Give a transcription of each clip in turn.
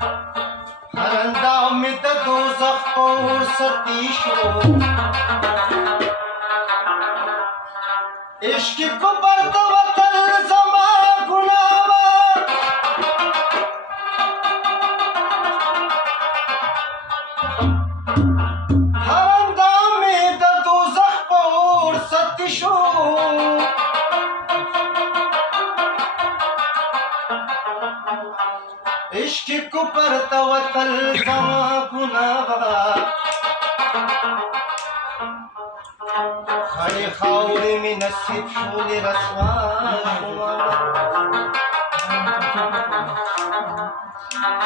هر اندام د دوزخ اور ستی شو عشق کو برد وطن زما گناوا هر اندام د دوزخ اور ستی شو عشق کو برد وطن زما گناوا خړې خاورې مې نصیب شولې رسوا شومه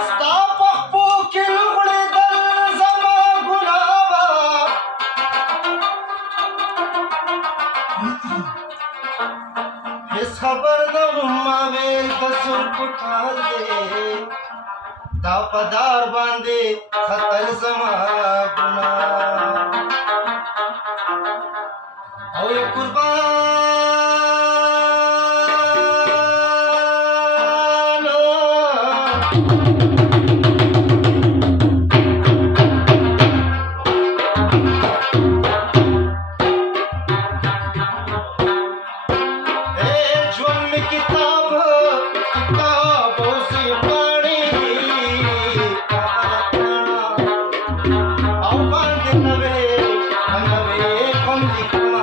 ستا په خپو کې لوړېدل زما ګناه وه هېڅ خبر نه وم ما ویل د زلفو ټال دی دا په دار باندې خطر زما ګناه او یا قربانو اے ژوند مې کتابو سي پاڼې او باندې نوې غم لیکمه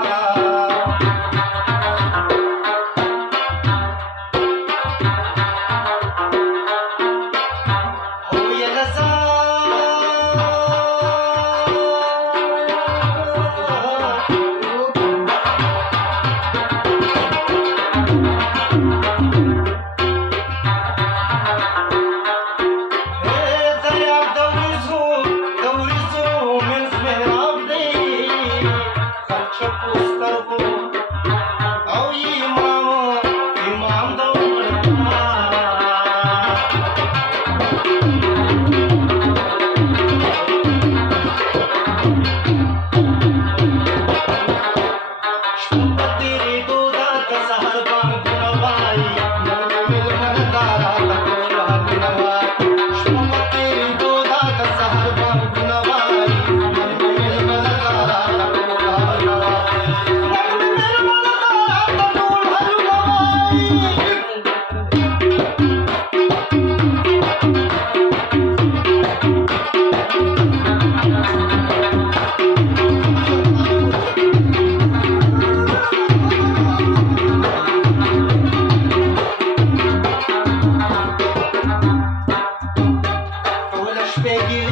Peggy